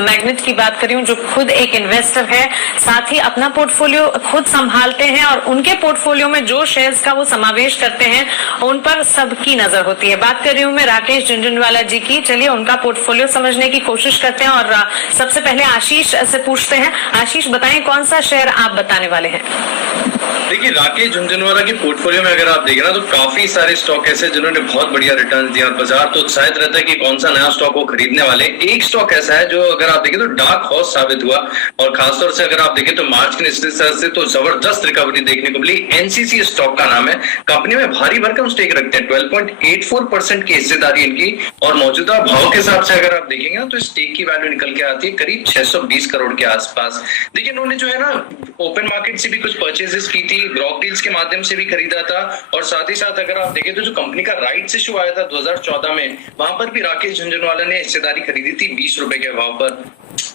Magnet की बात करी हूँ, जो खुद एक इन्वेस्टर है, साथ ही अपना पोर्टफोलियो खुद संभालते हैं और उनके पोर्टफोलियो में जो शेयर्स का वो समावेश करते हैं उन पर सबकी नजर होती है। बात कर रही हूँ मैं राकेश झुनझुनवाला जी की। चलिए उनका पोर्टफोलियो समझने की कोशिश करते हैं और सबसे पहले आशीष से पूछते हैं। आशीष, बताएं कौन सा शेयर आप बताने वाले हैं? देखिए, राकेश झुनझुनवाला की पोर्टफोलियो में अगर आप देखें ना तो काफी सारे स्टॉक ऐसे जिन्होंने बहुत बढ़िया रिटर्न दिया। बाजार तो उत्साहित रहता है कि कौन सा नया स्टॉक वो खरीदने वाले। एक स्टॉक ऐसा है जो अगर आप देखें तो डार्क हॉर्स साबित हुआ और खासतौर से अगर आप देखें तो मार्च के निचले स्तर से तो जबरदस्त रिकवरी देखने को मिली। एनसीसी स्टॉक का नाम है। कंपनी में भारी भरकम स्टेक रखते हैं, 12.84% की हिस्सेदारी इनकी, और मौजूदा भाव के हिसाब से अगर आप देखेंगे ना तो स्टेक की वैल्यू निकल के आती है करीब 620 करोड़ के आसपास। देखिए, इन्होंने जो है ना ओपन मार्केट से भी कुछ परचेजेस की थी, ब्रॉक डील्स के माध्यम से भी खरीदा था, और साथ ही साथ अगर आप देखें तो जो कंपनी का राइट्स इशू आया था 2014 में, वहां पर भी राकेश झुनझुनवाला ने हिस्सेदारी खरीदी थी 20 रुपए के भाव पर।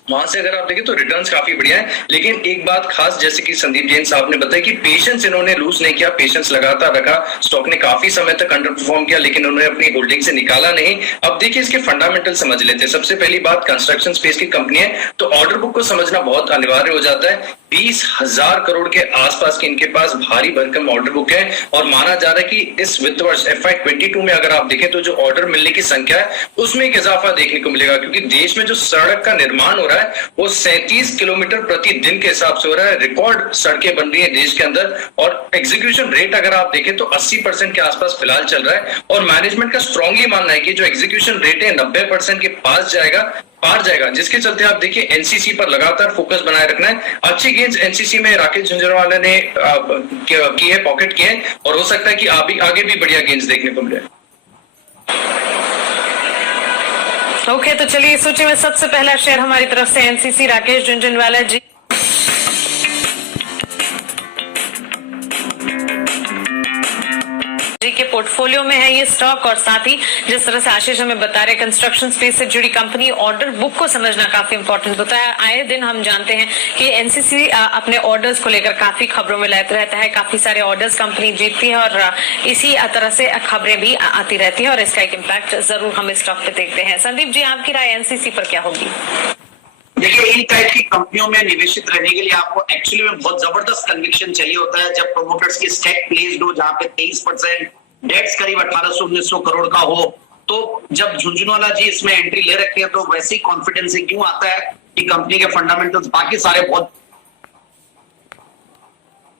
वहां से अगर आप देखें तो रिटर्न्स काफी बढ़िया है। लेकिन एक बात खास, जैसे कि संदीप जैन साहब ने बताया कि पेशेंस इन्होंने लूज नहीं किया, पेशेंस लगातार रखा। स्टॉक ने काफी समय तक अंडर परफॉर्म किया लेकिन उन्होंने अपनी होल्डिंग से निकाला नहीं। अब देखिए इसके फंडामेंटल समझ लेते हैं। सबसे पहली बात, कंस्ट्रक्शन स्पेस की कंपनी है तो ऑर्डर बुक को समझना बहुत अनिवार्य हो जाता है। 20,000 करोड़ के आसपास की इनके पास भारी भरकम ऑर्डर बुक है और माना जा रहा है कि इस वित्त वर्ष FY22 में अगर आप देखें तो जो ऑर्डर मिलने की संख्या है उसमें एक इजाफा देखने को मिलेगा, क्योंकि देश में जो सड़क का निर्माण हो रहा है वो 37 किलोमीटर प्रति दिन के हिसाब से हो रहा है। रिकॉर्ड सड़कें बन रही है देश के अंदर और एग्जीक्यूशन रेट अगर आप देखें तो 80% के आसपास फिलहाल चल रहा है। और मैनेजमेंट का स्ट्रांगली मानना है कि जो एग्जीक्यूशन रेट है 90% के पार जाएगा, जिसके चलते आप देखिए एनसीसी पर लगातार फोकस बनाए रखना है। अच्छी गेंस एनसीसी में राकेश झुनझुनवाला ने की है, पॉकेट की है, और हो सकता है कि आगे भी बढ़िया गेंस देखने को मिले। ओके, तो चलिए इस सूची में सबसे पहला शेयर हमारी तरफ से एनसीसी, राकेश झुनझुनवाला जी के पोर्टफोलियो में है ये स्टॉक। और साथ ही जिस तरह से आशीष हमें बता रहे, कंस्ट्रक्शन स्पेस से जुड़ी कंपनी, ऑर्डर बुक को समझना काफी इंपॉर्टेंट होता है। आए दिन हम जानते हैं कि एनसीसी अपने ऑर्डर्स को लेकर काफी खबरों में रहता है, काफी सारे ऑर्डर्स कंपनी जीतती है और इसी तरह से खबरें भी आती रहती है और इसका एक इम्पैक्ट जरूर हम इस स्टॉक पे देखते हैं। संदीप जी, आपकी राय एनसीसी पर क्या होगी? देखिए, इन टाइप की कंपनियों में निवेशित रहने के लिए आपको एक्चुअली में बहुत जबरदस्त कन्विक्शन चाहिए होता है। जब प्रोमोटर्स की स्टैक प्लेस्ड हो, जहां पे 23% डेट्स करीब 1800-1900 करोड़ का हो, तो जब झुनझुनवाला जी इसमें एंट्री ले रखे हैं तो वैसे ही कॉन्फिडेंस क्यों आता है कि कंपनी के फंडामेंटल्स बाकी सारे बहुत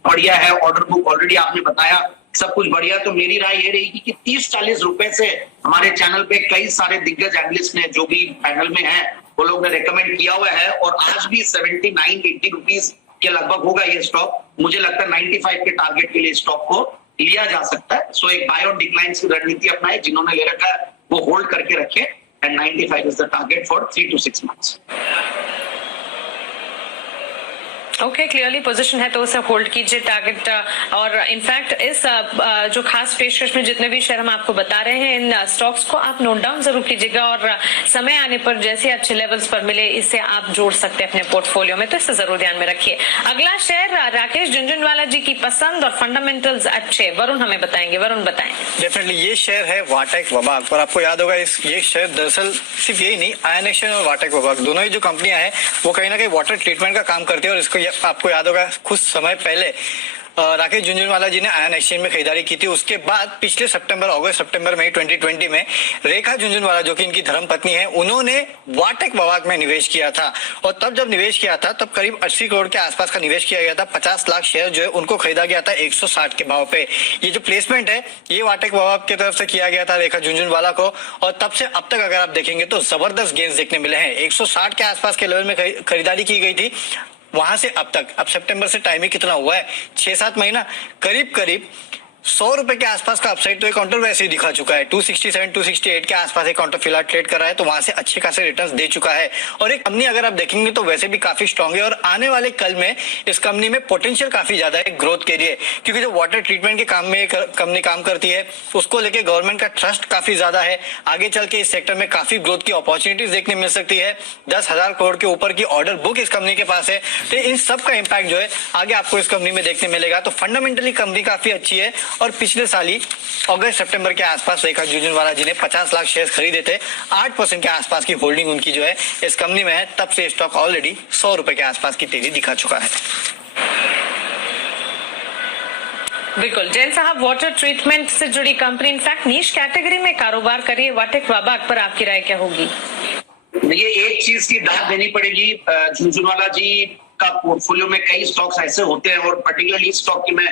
बढ़िया है। ऑर्डर बुक ऑलरेडी आपने बताया, सब कुछ बढ़िया। तो मेरी राय ये रहेगी कि 30-40 रुपए से हमारे चैनल पे कई सारे दिग्गज एनालिस्ट ने, जो भी पैनल में है, वो लोग ने रेकमेंड किया हुआ है और आज भी 79-80 रुपीज के लगभग होगा ये स्टॉक। मुझे लगता है 95 के टारगेट के लिए स्टॉक को लिया जा सकता है। सो एक बाय ऑन डिक्लाइन की रणनीति अपनाए, जिन्होंने ले रखा है वो होल्ड करके रखे, and 95 is the target for 3 to 6 months। Okay, clearly position है तो उसे होल्ड कीजिए टारगेट। और इनफैक्ट इस जो खास पेशकश में जितने भी शेयर हम आपको बता रहे हैं, इन स्टॉक्स को आप नोट डाउन जरूर कीजिएगा और समय आने पर जैसे अच्छे लेवल्स पर मिले इसे आप जोड़ सकते हैं अपने पोर्टफोलियो में, तो इसे जरूर ध्यान में रखिए। अगला शेयर राकेश झुनझुनवाला जी की पसंद और फंडामेंटल्स अच्छे, वरुण हमें बताएंगे। वरुण बताएं। डेफिनेटली ये शेयर है वाटेक वबाक, और आपको याद होगा ये शेयर दरअसल सिर्फ यही नहीं, आयनेशन और वाटेक वबाक दोनों ही जो कंपनियां हैं वो कहीं ना कहीं वाटर ट्रीटमेंट का काम करती है। और इसको आपको याद होगा कुछ समय पहले राकेश झुनझुनवाला जी ने आयन एक्सचेंज में खरीदारी की थी। उसके बाद पिछले अगस्त सितंबर में 2020 में रेखा झुनझुनवाला, जो कि इनकी धर्मपत्नी है, उन्होंने वाटेक वबाक में निवेश किया था। और तब जब निवेश किया था तब करीब 80 करोड़ के आसपास का निवेश किया गया था। 50 लाख शेयर जो है उनको खरीदा गया था 160 के भाव पे। ये जो प्लेसमेंट है ये वाटेक वबाक की तरफ से किया गया था रेखा झुनझुनवाला को, और तब से अब तक अगर आप देखेंगे तो जबरदस्त गेंस देखने मिले हैं। 160 के आसपास के लेवल में खरीदारी की गई थी, वहां से अब तक, अब सितंबर से टाइम ही कितना हुआ है, 6-7 महीना, करीब 100 रुपए के आसपास का अपसाइड तो एक काउंटर वैसे ही दिखा चुका है। 267-268 के आसपास एक काउंटर फिलहाल ट्रेड कर रहा है, तो वहां से अच्छे खासे रिटर्न्स दे चुका है। और एक कंपनी अगर आप देखेंगे तो वैसे भी काफी स्ट्रांग है और आने वाले कल में इस कंपनी में पोटेंशियल काफी ज्यादा है ग्रोथ के लिए, क्योंकि जो वाटर ट्रीटमेंट के काम में कंपनी काम करती है उसको लेके गवर्नमेंट का ट्रस्ट काफी ज्यादा है। आगे चल के इस सेक्टर में काफी ग्रोथ की अपॉर्चुनिटीज देखने मिल सकती है। 10,000 करोड़ के ऊपर की ऑर्डर बुक इस कंपनी के पास है, तो इन सब का इम्पैक्ट जो है आगे आपको इस कंपनी में देखने मिलेगा। तो फंडामेंटली कंपनी काफी अच्छी है और पिछले साल ही अगस्त सितंबर के आसपास रेखा झुनझुनवाला जी ने 50 लाख शेयर खरीदे थे। 8% के आसपास की होल्डिंग उनकी जो है इस कंपनी में है। तब से स्टॉक ऑलरेडी 100 रुपए के आसपास की तेजी दिखा चुका है। बिल्कुल जैन साहब, वाटर ट्रीटमेंट से जुड़ी कंपनी इनफैक्ट नीश कैटेगरी में कारोबार कर रही है वाटेक वाबाक पर आपकी राय क्या होगी? देखिए, एक चीज की दाद देनी पड़ेगी, झुनझुनवाला जी का पोर्टफोलियो में कई स्टॉक्स ऐसे होते हैं और पर्टिकुलरली स्टॉक की मैं